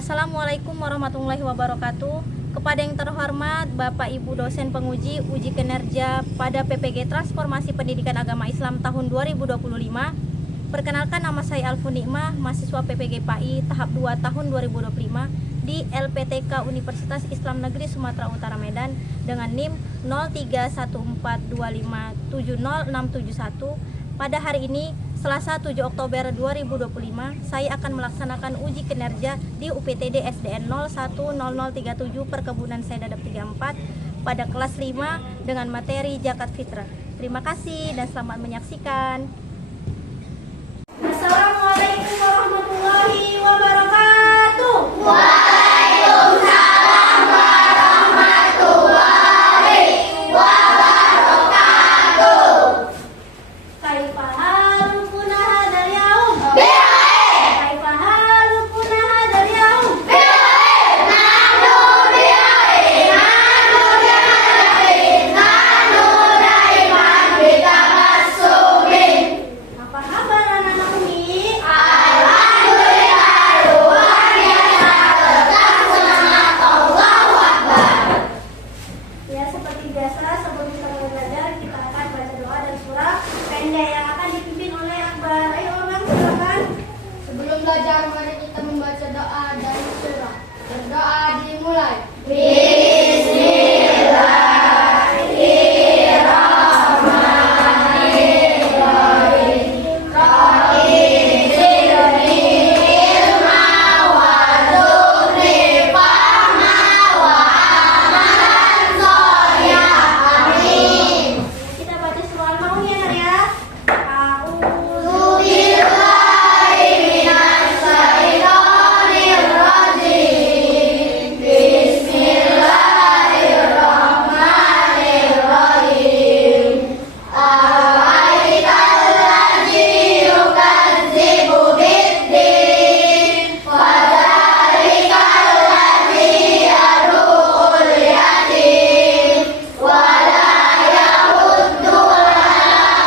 Assalamualaikum warahmatullahi wabarakatuh. Kepada yang terhormat Bapak Ibu dosen penguji uji kinerja pada PPG Transformasi Pendidikan Agama Islam tahun 2025. Perkenalkan, nama saya Alfu Nikmah, mahasiswa PPG PAI tahap 2 tahun 2025 di LPTK Universitas Islam Negeri Sumatera Utara Medan dengan NIM 031425700671. Pada hari ini, Selasa 7 Oktober 2025, saya akan melaksanakan uji kinerja di UPTD SDN 010037 Perkebunan Saidadap 34 pada kelas 5 dengan materi Zakat Fitrah. Terima kasih dan selamat menyaksikan. Assalamualaikum warahmatullahi wabarakatuh. Waalaikumsalam warahmatullahi wabarakatuh. Kaifa halukuna hadal yaum? Bihair. Kaifa halukuna hadal yaum? Bihair. Nahnu bihair. Nahnu bihair. Nahnu daiman bitabassumin. Apa kabar anak-anak Umi? Alhamdulillah luar biasa. Tetap semangat. Allahu Akbar. Ya, seperti biasa sebelum kita mulai belajar, kita akan baca doa dan surah pendek yang akan dipimpin oleh Akbar. Ayo orang, silakan. Sebelum belajar, mari kita membaca doa dan surah. Berdoa dimulai. Kita baca surah Al-Maun ya, Nar ya. A'udzu Billahi minas syaitonir rajim. Bismillahirrahmanirrahim. Ara'aital ladzi yukadzibu biddin. Fadzalikal ladzi yad'ul yatim. Wala yahuddu ala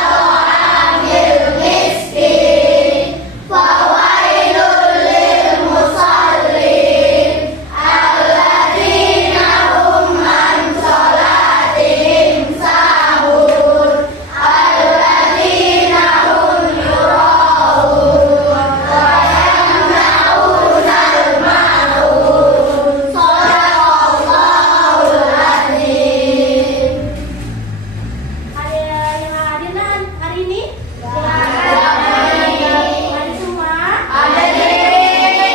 ta'amil miskin. Fawailul lil musallin. Alladzina hum an sholatihim sahun. Alladzina hum yura'un. Wa yamna'unal ma'un. Shadaqallahul azim. Ada yang hadir hari ini? Ada. Ada semua? Ada nih.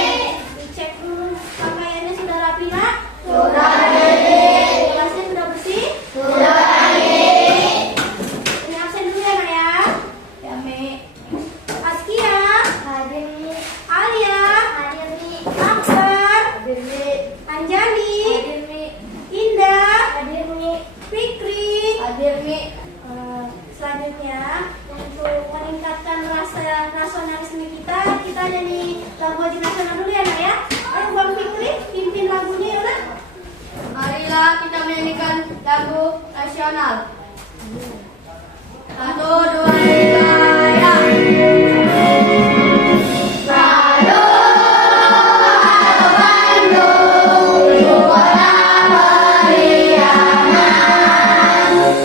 Dicek dulu pakaiannya sudah rapi, Nak? Sudah nih. Kelasnya sudah bersih? Sudah nih. Ini absen dulu ya, Nak ya? Ya, Mi. Askia, Hadir nih. Alia, Hadir nih. Akbar, Hadir nih. Anjani, Hadir nih. Indah, Hadir nih. Fikri. Hadir nih. Selanjutnya, untuk meningkatkan rasa nasionalisme kita nyanyi lagu wajib nasional dulu ya, Nak ya. Ayo Bang Fikri, pimpin lagunya ya, Nak. Marilah kita menyanyikan lagu nasional. 1, 2, 3, ya. Halo, halo Bandung, kota periangan.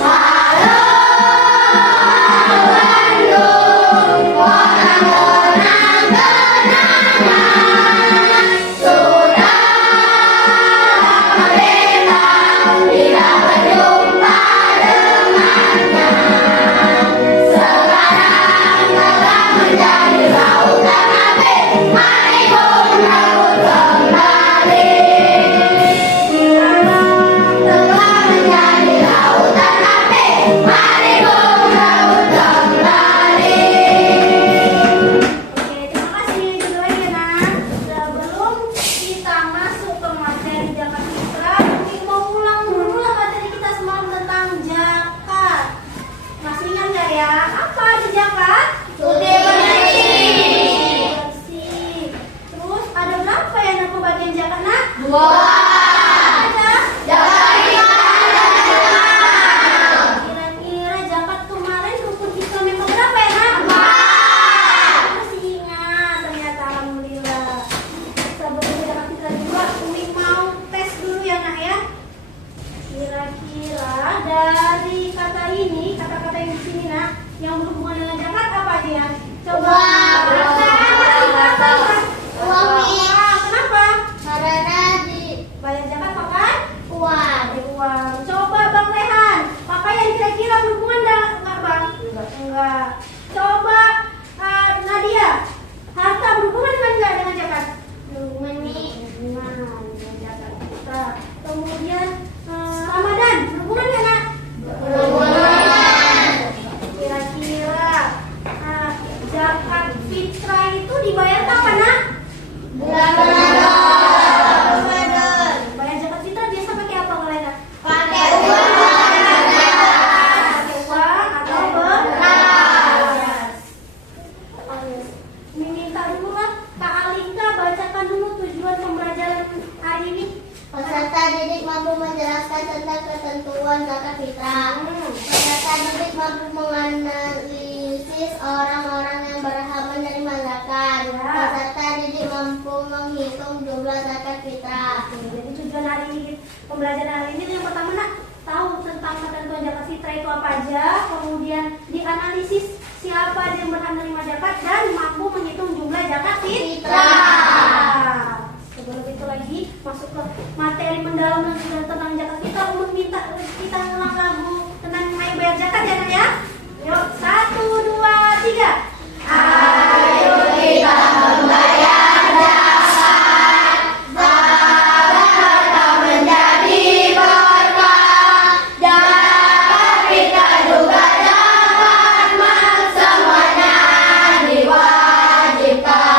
Halo, halo Bandung, kota kenang-kenangan. Sudah lama beta tidak berjumpa dengannya. Sekarang telah menjadi lautan api, mari pun rebut kembali. Telah menjadi lautan api, mari pun rebut kembali. Oke, terima kasih. Itu lagi ya, Nak. Sebelum kita masuk ke materi zakat fitrah, kita mau ulang dulu lah materi kita semalam tentang zakat. Masih ingat nggak ya? Apa itu zakat? Cuti bersih. Bersih. Terus ada berapa yang dapat bagian zakat, Nak? 2. Ada. Jaga iman dan Islam. Kira-kira zakat kemarin rukun Islam yang berapa ya, Nak? 4. Masih ingat ternyata, alhamdulillah. Sebelum zakat fitrah Peserta didik mampu menjelaskan tentang ketentuan zakat fitrah. Peserta didik mampu menganalisis orang-orang yang berhak menerima zakat. Peserta didik mampu menghitung jumlah zakat fitrah. Jadi tujuan hari ini, pembelajaran hari ini yang pertama nak tahu tentang ketentuan zakat fitrah itu apa aja, kemudian dianalisis siapa aja yang berhak menerima zakat dan mampu menghitung jumlah zakat fitrah. Sebelum itu lagi masuk ke materi mendalam tentang zakat fitrah, Umut minta kita ulang lagu tentang ayo bayar zakat ya nak ya. Yuk 1, 2, 3. Ayo kita membayar zakat, zakat harta menjadi berkah. Zakat kita juga dapat semuanya diwajibkan.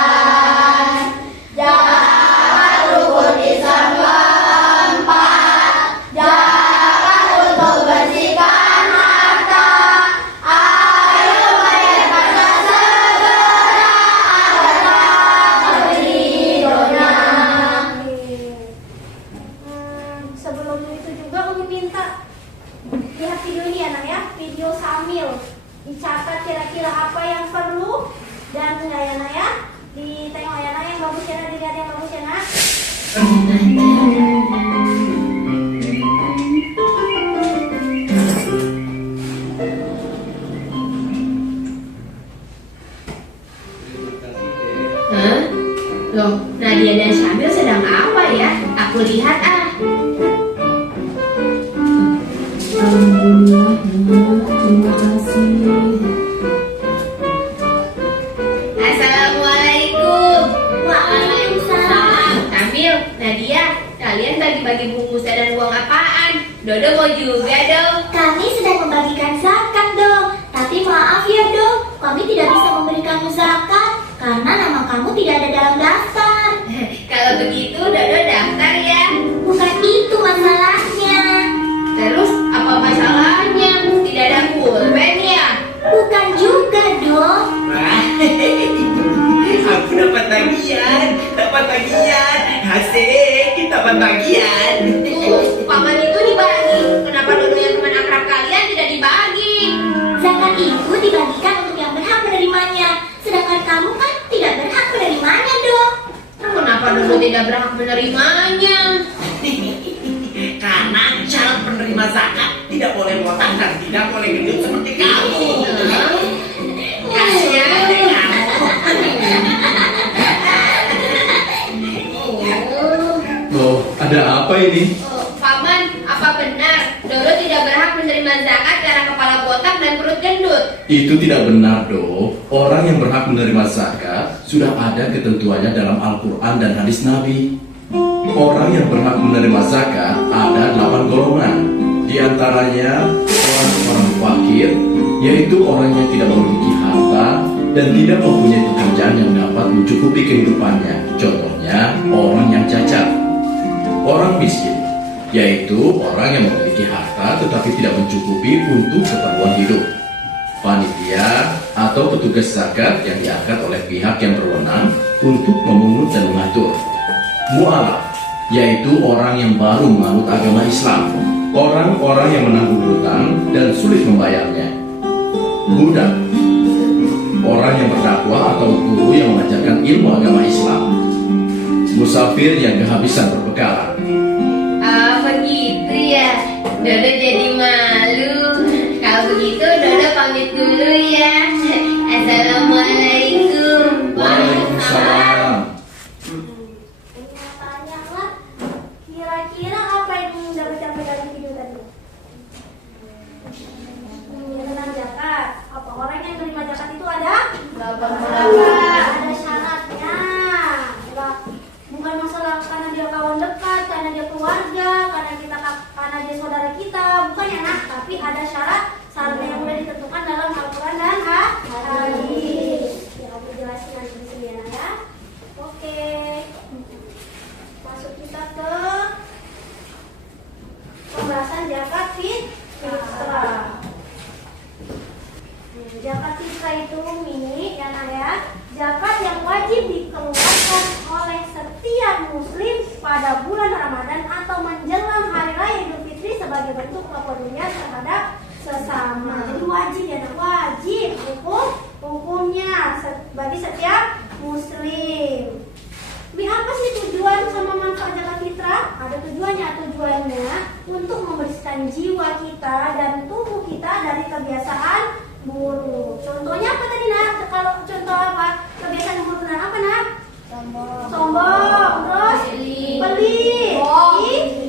Zakat rukun Islam keempat, zakat untuk bersihkan harta. Ayo bayarkan segera agar dapat ridhonya. Sebelum itu juga Umi minta lihat video ini ya nak ya, video sambil dicatat kira-kira apa yang perlu dan enggak ya nak ya, ditengok ya nak yang bagus ya nak, dilihat yang bagus ya nak. Hah? Loh, Nadia dan Syamil sedang apa ya? Aku lihat Alhamdulillah, terima kasih. Assalamualaikum. Waalaikumsalam. Syamil, Nadia, kalian bagi-bagi bungkusan dan uang apaan? Dodo mau juga dong. Kami sedang membagikan zakat, dong. Tapi maaf ya, dong. Kami tidak bisa memberikanmu zakat karena nama kamu tidak ada dalam daftar. Kalau begitu, Dodo daftar ya. Bukan itu masalahnya. Terus apa masalahnya? Tidak ada pulpen ya? Bukan juga, dong. Aku dapat tagihan, asik, dapat bagian. Tuh, paman itu dibagi. Kenapa Dodo yang teman akrab kalian tidak dibagi? Zakat itu dibagikan untuk yang berhak menerimanya. Sedangkan kamu kan tidak berhak menerimanya, dong. Kenapa Dodo tidak berhak menerimanya? Karena syarat penerima zakat tidak boleh botak dan tidak boleh gendut seperti kamu. Kasihan deh kamu. Oh, ada apa ini? Oh, paman, apa benar Dodo tidak berhak menerima zakat karena kepala botak dan perut gendut? Itu tidak benar, Do. Orang yang berhak menerima zakat sudah ada ketentuannya dalam Al-Quran dan hadis Nabi. Orang yang berhak menerima zakat ada 8 golongan. Di antaranya orang-orang fakir, yaitu orang yang tidak memiliki harta dan tidak mempunyai pekerjaan yang dapat mencukupi kehidupannya. Contohnya, orang yang cacat. Orang miskin, yaitu orang yang memiliki harta tetapi tidak mencukupi untuk keperluan hidup. Panitia atau petugas zakat yang diangkat oleh pihak yang berwenang untuk memungut dan mengatur. Mu'alaf, yaitu orang yang baru menganut agama Islam, orang-orang yang menanggung hutang dan sulit membayarnya. Budak, orang yang berdakwah atau guru yang mengajarkan ilmu agama Islam. Musafir yang kehabisan perbekalan. Ah, begitu ya. Dodo jadi malu. Kalau begitu Dodo pamit dulu ya. Assalamualaikum. Waalaikumsalam. Tanyalah kira-kira apa yang dapat capai dari video tadi? Tentang zakat. Apa orang yang menerima zakat itu ada? Ada syaratnya. Bukan masalah karena dia kawan dekat, karena dia keluarga, karena dia saudara kita, bukan ya nak, tapi ada syaratnya yang sudah ditentukan dalam Al-Quran dan hadis. Ya, aku jelasin nanti di sini ya. Oke. Masuk kita ke pembahasan zakat fitrah. Zakat fitrah itu mini yang ada zakat yang wajib dikeluarkan oleh setiap muslim pada bulan Ramadan atau menjelang hari raya Idul Fitri sebagai bentuk kepedulian terhadap sesama. Jadi wajib ya, wajib hukumnya bagi setiap muslim. Tapi apa sih tujuan sama manfaat zakat fitrah? Ada tujuannya untuk membersihkan jiwa kita dan tubuh kita dari kebiasaan buruk. Contohnya apa tadi nak? Kalau contoh apa? Kebiasaan buruk nak apa nak? Sombong, terus pelit,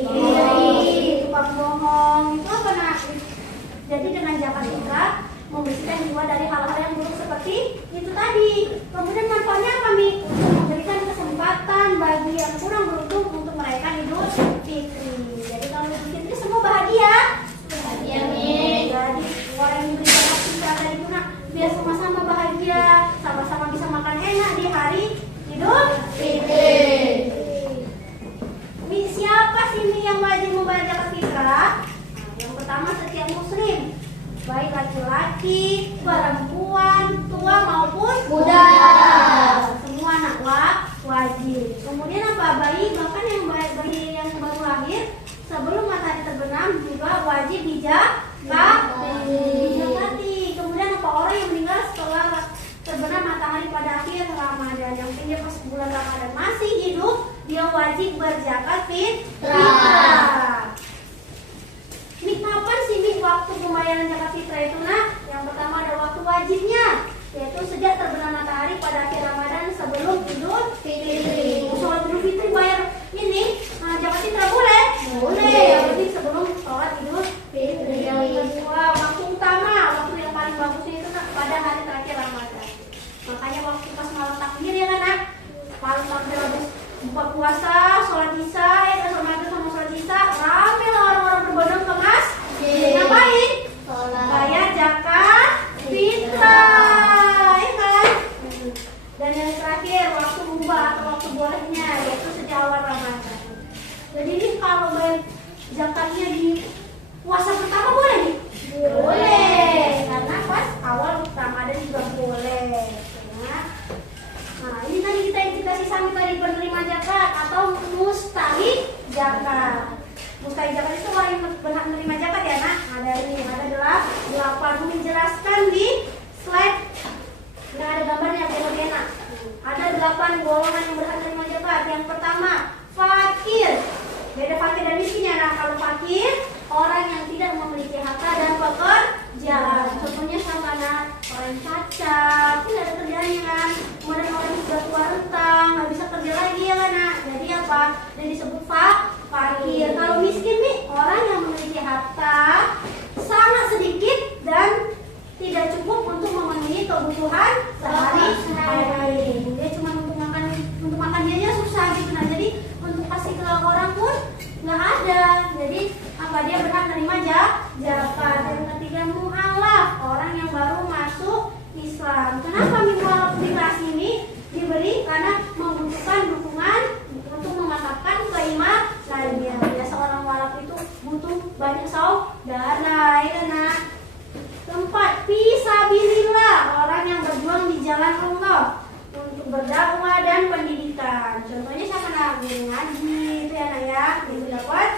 iri, tukang bohong, itu apa nak? Jadi dengan zakat fitrah membersihkan jiwa dari hal-hal yang buruk seperti itu tadi. Kemudian manfaatnya kami memberikan kesempatan bagi yang kurang beruntung untuk merayakan Idul Fitri. Jadi kalau Idul Fitri semua bahagia. Bahagia nih. Jadi orang yang beri zakat fitrah tadi pun biar sama-sama bahagia, sama-sama bisa makan enak di hari Idul Fitri. Siapa sih yang wajib membayar zakat fitrah? Yang pertama setiap muslim, baik laki-laki, perempuan, tua maupun muda. Semua anak wajib. Kemudian apa? Bayi, bahkan bayi yang baru lahir sebelum matahari terbenam juga wajib dizakati. Kemudian apa? Orang yang meninggal setelah terbenam matahari pada akhir Ramadan, yang penting pas bulan Ramadan masih hidup, dia wajib berzakat fitrah. Ini kapan sih nih waktu pembayaran zakat fitrah itu nak? Yang pertama ada waktu wajibnya, yaitu sejak terbenam matahari pada akhir Ramadan sebelum Idul Fitri. Sholat Idul Fitri bayar ini zakat fitrah boleh? Boleh. Yang penting sebelum sholat Idul Fitri. Yang kedua waktu utama, waktu yang paling bagusnya itu nak pada hari terakhir Ramadan. Makanya waktu pas malam takbir ya kan nak? Malam takbir habis buka puasa, sholat isya, sholat maghrib sama sholat isya, rame lah orang-orang berbondong ke masjid. Ngapain? Bayar zakat fitrah, ya kan? Dan yang terakhir waktu mubah atau waktu bolehnya, yaitu sejak awal Ramadan. Jadi ini kalau bayar zakatnya di puasa pertama boleh nih? Boleh, karena pas awal Ramadan juga boleh. Nah, ini tadi kita sisami tadi penerima zakat atau mustahik zakat. Mustahik zakat itu orang yang berhak menerima zakat ya nak. Ada 8 menjelaskan di slide yang ada gambarnya biar lebih enak. Ada 8 golongan yang berhak menerima zakat. Yang pertama fakir. Beda fakir dan miskin ya. Nah, kalau fakir orang yang tidak memiliki harta dan pekerjaan. Contohnya sama anak orang cacat, tidak ada kerjanya kan. Kemudian orang yang sudah tua rentang, nggak bisa kerja lagi ya kan nak. Jadi apa? Dan disebut fakir. Kalau miskin nih orang yang memiliki harta sangat sedikit dan tidak cukup untuk memenuhi kebutuhan sehari-hari. Dia cuma untuk makan dia aja susah gitu. Nah, jadi untuk kasih ke orang pun nggak ada. Jadi apa? Dia berhak menerima zakat. Yang ketiga mu'alaf, orang yang baru masuk Islam. Kenapa mu'alaf dikasih ini diberi? Karena membutuhkan dukungan untuk mematapkan keimanannya. Biasa orang mu'alaf itu butuh banyak saudara ya nak. Keempat, fisabilillah, orang yang berjuang di jalan Allah untuk berdakwah dan pendidikan. Contohnya siapa nak? Ngaji itu ya nak ya, itu dapat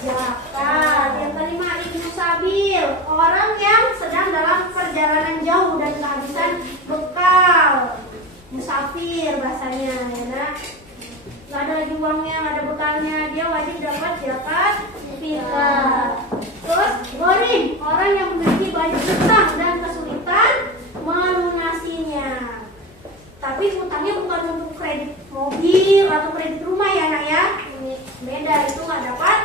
zakat. Yang kelima ibnu sabil, orang yang sedang dalam perjalanan jauh dan kehabisan bekal. Musafir bahasanya ya nak. Gak ada lagi uangnya, gak ada bekalnya, dia wajib dapat zakat fitrah. Terus gharim, orang yang memiliki banyak hutang dan kesulitan melunasinya. Tapi hutangnya bukan untuk kredit mobil atau kredit rumah ya nak ya. Beda, itu gak dapat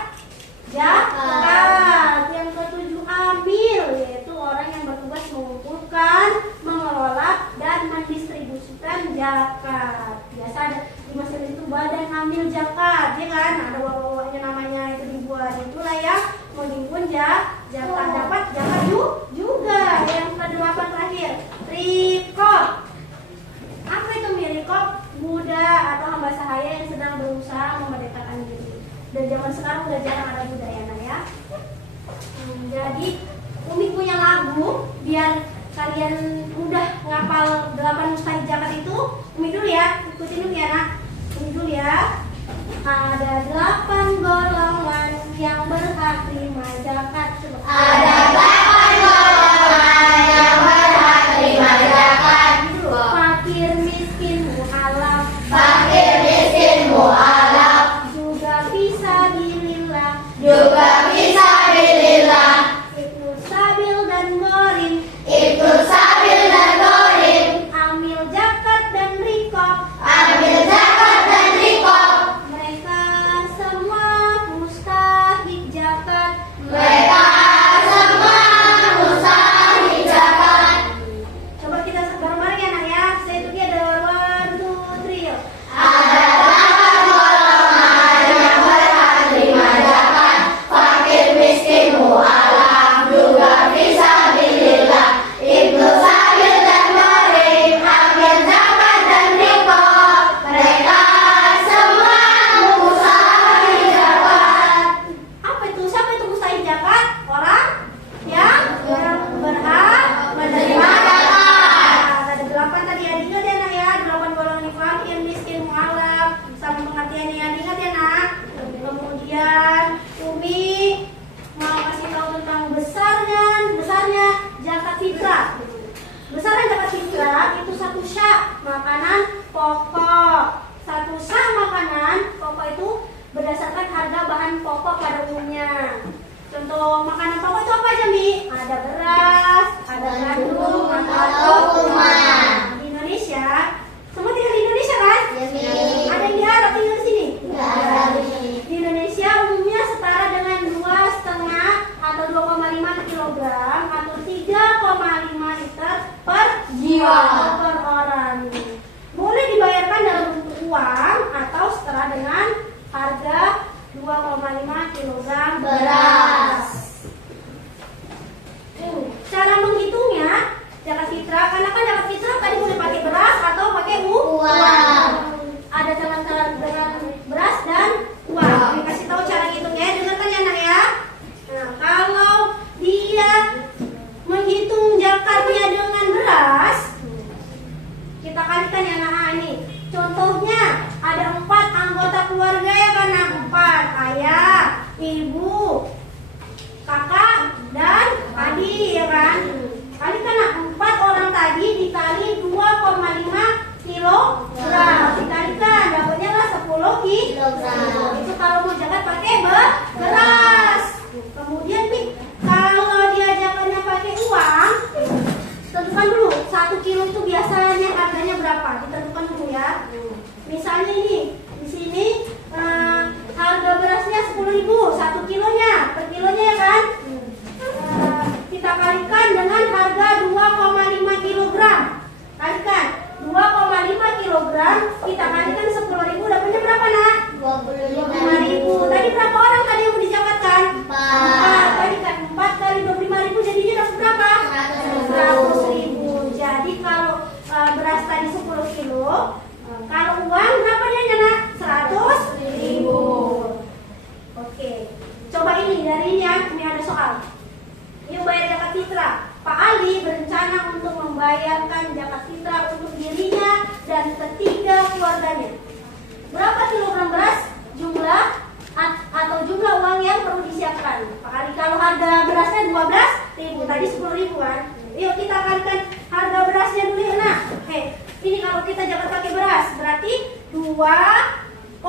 zakat. Yang ketujuh amil, yaitu orang yang bertugas mengumpulkan, mengelola dan mendistribusikan zakat. Biasa ada di masjid itu badan amil zakat, ya kan? Ada bapak-bapaknya namanya itu dibuat. Itulah ya menghimpun zakat, dapat zakat juga. Yang kedelapan terakhir rikob. Apa itu rikob? Budak atau hamba sahaya yang sedang berusaha memerdekakan diri. Dan zaman sekarang udah jarang ada budak ya nak ya. Jadi Umi punya lagu biar kalian mudah ngapal 8 mustahik zakat itu. Umi dulu ya, ikutin dulu ya nak. Umi dulu ya. Ada 8 golongan yang berhak terima zakat. Ada 8 golongan yang berhak terima zakat. Fakir, miskin, mu'alaf, Fakir, miskin, mu'alaf, juga fisabilillah, juga fisabilillah, Ibnu sabil dan gorim, Ibnu sabil dan gharim, amil zakat dan rikob. amil zakat dan rikob. Mereka semua mustahik zakat. Mereka semua mustahik zakat. Coba kita bareng-bareng ya nak ya. Saya itu dia ada 1, 2, 3. Ada 8 golongan yang berhak terima zakat. Fakir, miskin, mu'alaf, juga fisabilillah, Ibnu sabil dan gharim, amil zakat dan rikob. Mereka semua mustahik zakat. Apa itu? Siapa itu mustahik zakat? Orang yang berhak menerima zakat. Ada 8 tadi ya, diingat ya nak ya. 8 golongan fakir, miskin, mu'alaf. Sama pengertiannya ya, diingat ya nak. Kemudian Umi mau kasih tahu tentang besarnya zakat fitrah. Besarnya zakat fitrah itu 1 syak makanan pokok. 1 syak makanan pokok itu berdasarkan harga bahan pokok pada umumnya. Contoh makanan pokok itu apa aja, Mi? Ada beras, ada gandum, atau kurma. Di Indonesia, semua tinggal di Indonesia kan? Ya, Mi. Ada yang di Arab tinggal di sini? Nggak ada, Mi. Di Indonesia umumnya setara dengan 2,5 atau 2,5 kilogram atau 3,5 liter per jiwa atau per orang. Boleh dibayarkan dalam bentuk uang atau setara dengan harga 2,5 kilogram beras. Cara menghitungnya zakat fitrah, karena kan zakat fitrah tadi boleh pakai beras atau pakai Uang. Ada cara dengan beras dan uang. Dikasih tahu cara ngitungnya, dengarkan ya nak ya. Nah, kalau dia menghitung zakatnya dengan beras, kita kalikan ya nak ini. Contohnya ada 4 anggota keluarga ya kan, 4 ayah, ibu, kakak, dan adik ya kan. Kalikan 4 orang tadi dikali 2,5 kilogram. Dikalikan dapatnya lah 10 kilogram. Itu kalau mau zakat pakai beras. Kemudian nih kalau dia zakatnya pakai uang, tentukan dulu 1 kilo itu biasanya harganya berapa. Ditentukan dulu ya. Misalnya ini di sini harga berasnya 10.000 1 kilonya per kilonya ya kan. Kita kalikan dengan harga 2,5 kilogram. Kalikan 2,5 kilogram kita kalikan 10.000 dapatnya berapa nak? 25.000. Tadi berapa orang tadi yang dizakatkan? 4. Tadi kan 4 kali 25.000 jadinya dapat berapa? 100.000. Jadi kalau beras tadi 10 kilo, kalau uang berapa dia nak? 100.000. Oke. Coba ini dari ini ya, ini ada soal. Ini bayar zakat fitrah. Pak Ali berencana untuk membayarkan zakat fitrah untuk dirinya dan ketiga keluarganya. Berapa kilogram beras jumlah atau jumlah uang yang perlu disiapkan? Pak Ali, kalau harga berasnya 12.000, tadi 10.000 kan? Yuk kita kalikan harga berasnya dulu ya nak. Ini kalau kita zakat pakai beras berarti 2,5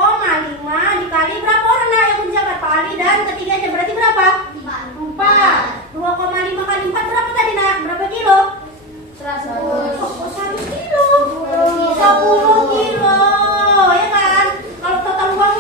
dikali berapa orang nak yang menjabat? Pak Ali dan ketiganya berarti berapa? 4. 2,5 kali 4 berapa tadi nak? Berapa kilo? 100 kilo. 10 kilo ya kan? Kalau total uang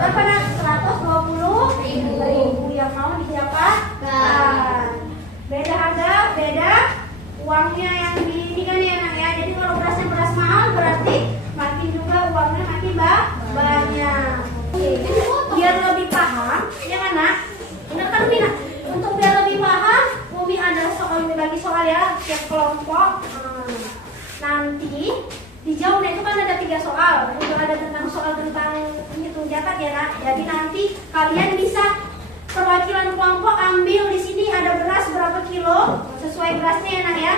Berapa nak? 120.000 yang mau dijapatkan. Beda harga, beda uangnya yang di ini kan ya nak ya. Jadi kalau berasnya beras mahal berarti makin juga uangnya makin banyak. Oke. Biar lebih paham, ya kan nak? Benar kan Umi nak? Untuk biar lebih paham, Umi ada soal bagi soal ya tiap kelompok. Nanti dijawabnya itu kan ada 3 soal. Itu ada tentang soal tentang hitung zakat ya nak. Jadi nanti kalian bisa perwakilan kelompok ambil di sini ada beras berapa kilo sesuai berasnya ya nak ya.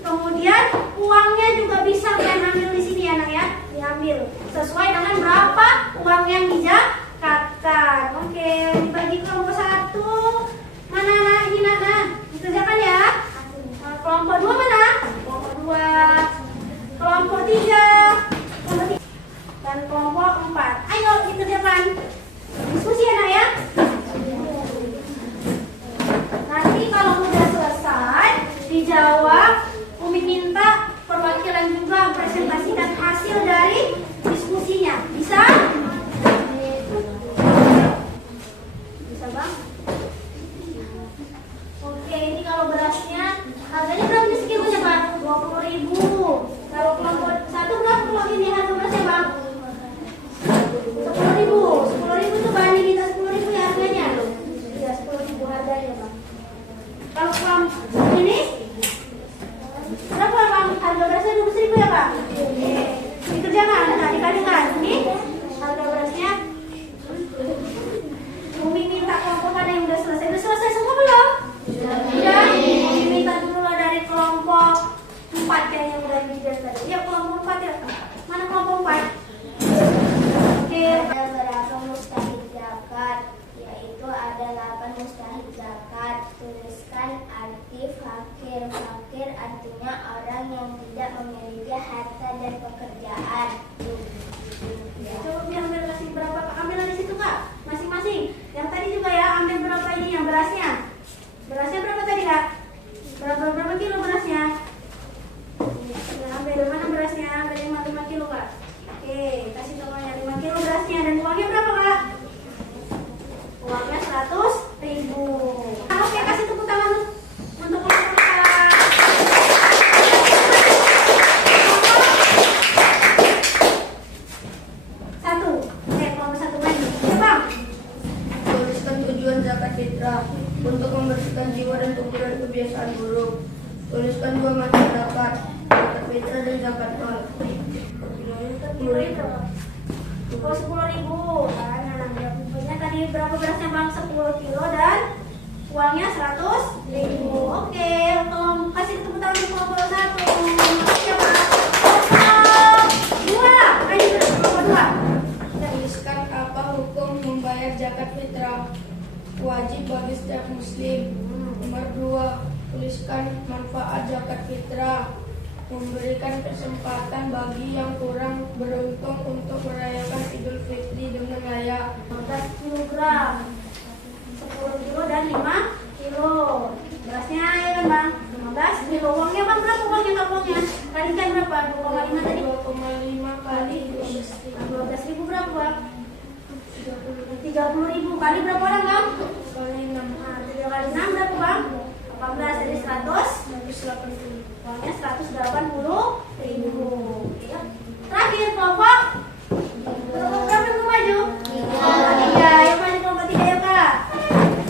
Kemudian uangnya juga bisa kalian ambil di sini ya nak ya. Diambil sesuai dengan berapa uang yang dizakatkan. Oke, dibagi kelompok 1. Mana nak ini nak? Dikerjakan ya. Kelompok 2 mana? Kelompok 2. Kelompok 3. Dan kelompok 4. Ayo dikerjakan. Diskusi ya nak ya. Nanti kalau udah selesai dijawab, Umi minta perwakilan juga presentasikan hasil dari diskusinya. Bisa? Bisa bang? Oke, ini kalau berasnya harganya berapa nih sekilonya Pak? 20.000. Kalau kelompok 1 berapa kalau ini harga berasnya Bang? 10.000. 10.000 itu Bani minta 10.000 ya harganya? Iya 10.000 harganya Bang. Kalau kelompok ini berapa Bang? Harga berasnya 20.000 ya Pak? Dikerjakan, nah dikalikan. Ini harga berasnya. Umi minta kelompok mana yang udah selesai? Udah selesai semua belum? Sudah. Umi minta dulu lah dari kelompok 4 yang udah dijelaskan tadi. Ya kelompok 4 ya. Mana kelompok 4? Oke. Ada berapa mustahik zakat? Yaitu ada 8 mustahik zakat. Tuliskan arti fakir. Fakir artinya orang yang tidak memiliki harta dan pekerjaan. Coba ambil kasih berapa Kak? Ambil dari situ Kak. Masing-masing. Yang tadi juga ya ambil berapa ini yang berasnya? Berasnya berapa tadi Kak? Berapa kilo berasnya? Ya, ambil dari mana berasnya? Ambil 5 kilo Kak. Oke, kasih tolongnya 5 kilo berasnya. Dan uangnya berapa Kak? Uangnya 100.000. Oke, kasih tepuk tangan untuk kelompok Kak. Satu. Oke, kelompok 1 lagi. Ya Bang. Tuliskan tujuan zakat fitrah untuk membersihkan jiwa dan kuburan kebiasaan buruk. Tuliskan 2 macam zakat fitrah dan zakat mal. 10.000. Oh 10.000. Nah, berapanya tadi berapa berasnya Bang? 10 kilo dan uangnya 100.000. Oke, kalau kasih tepuk tangan untuk kelompok 1. Makasih ya Pak. Kelompok 2. Ayo kelompok 2. Tuliskan apa hukum membayar zakat fitrah wajib bagi setiap muslim. Nomor 2, tuliskan manfaat zakat fitrah, memberikan kesempatan bagi yang kurang beruntung untuk merayakan Idul Fitri dengan layak. 15 kilogram, 10 kilo dan 5 kilo. Berasnya ya kan Bang? 15 kilo. Uangnya Bang berapa uangnya Kak uangnya? Kalikan berapa? 2,5 tadi? 2,5 kali 12.000 berapa Bang? 30.000 kali berapa orang Bang? kali 6. Nah, 3 kali 6 berapa Bang? 18 dari 180. Uangnya 180.000. Oke ya. Terakhir kelompok berapa yang mau maju? 3. Yang maju kelompok 3 ya Kak.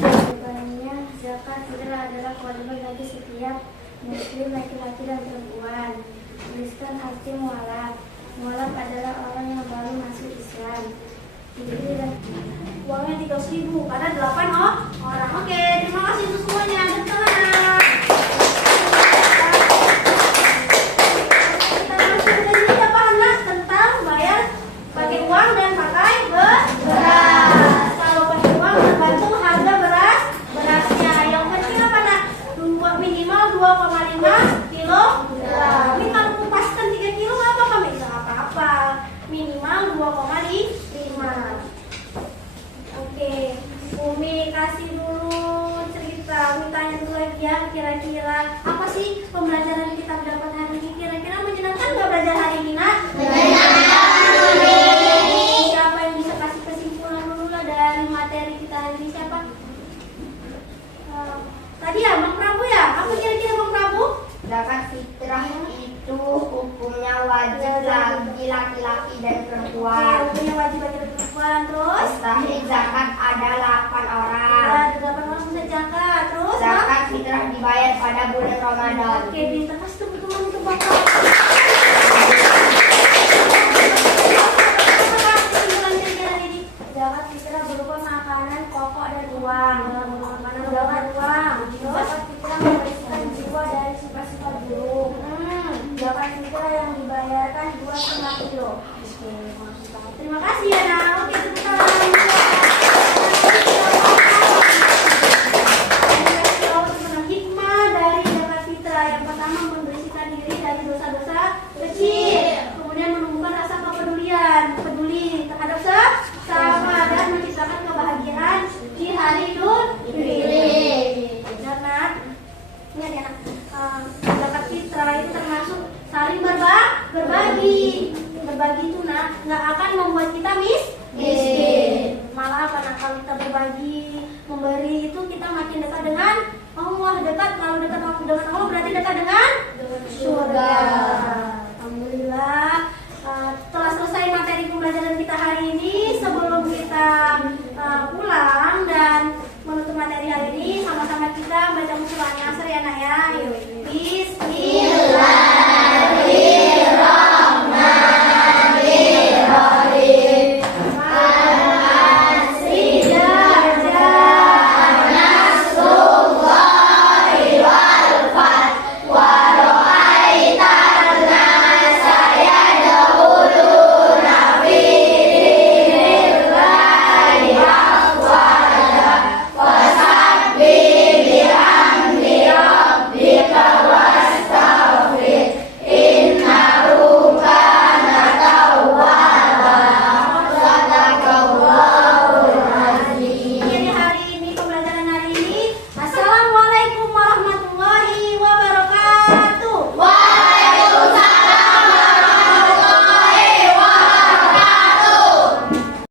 Jawabannya zakat fitrah adalah kewajiban bagi setiap muslim laki-laki dan perempuan. Tuliskan arti mualaf. Mualaf adalah orang yang baru masuk Islam. Jadi Uangnya 300.000 karena 8 orang. Oke, terima kasih untuk semuanya. Dan tangan. Kita langsung jadi kita paham lah tentang bayar pakai uang dan pakai beras. Kalau pakai uang tergantung harga berasnya. Yang penting apa nak? Minimal 2,5 kilo. Tapi kalau kupaskan 3 kilo nggak apa-apa, nggak apa-apa. Minimal 2,5. Oke, Umi kasih dulu cerita. Umi tanya dulu lagi ya, kira-kira apa sih pembelajaran kita dapat hari ini? Kira-kira menyenangkan nggak belajar hari ini nak? Siapa yang bisa kasih kesimpulan ini siapa? Tadi ya Bang Prabu ya? Apa kira-kira Bang Prabu? Zakat fitrah itu hukumnya wajib bagi laki-laki dan perempuan. Hukumnya wajib bagi perempuan. Terus? Mustahil zakat ada 8 orang. Ada 8 orang bisa zakat. Terus? Bang? Zakat fitrah dibayar pada bulan Ramadan. Oke, Binta kasih tepuk-tangan untuk Bang Prabu. Zakat fitrah berupa makanan, pokok dan uang. Makanan, dan uang. Terus zakat fitrah membersihkan jiwa dari sifat-sifat buruk. Zakat fitrah yang dibayarkan 2,5 kilo. Oke, terima kasih ya Nak. Oke, tepuk tangan. Hikmah dari zakat fitrah yang pertama membersihkan diri dari dosa-dosa kecil, kemudian menumbuhkan rasa kepedulian, peduli terhadap sesama dan menciptakan kebahagiaan di hari Idul Fitri. Dan Nak, ingat ya Nak, zakat fitrah itu termasuk saling berbagi. Berbagi itu Nak nggak akan membuat kita miskin. Malah apa Nak, kalau kita berbagi, memberi itu kita makin dekat dengan Allah. Dekat, kalau dekat dengan Allah berarti dekat dengan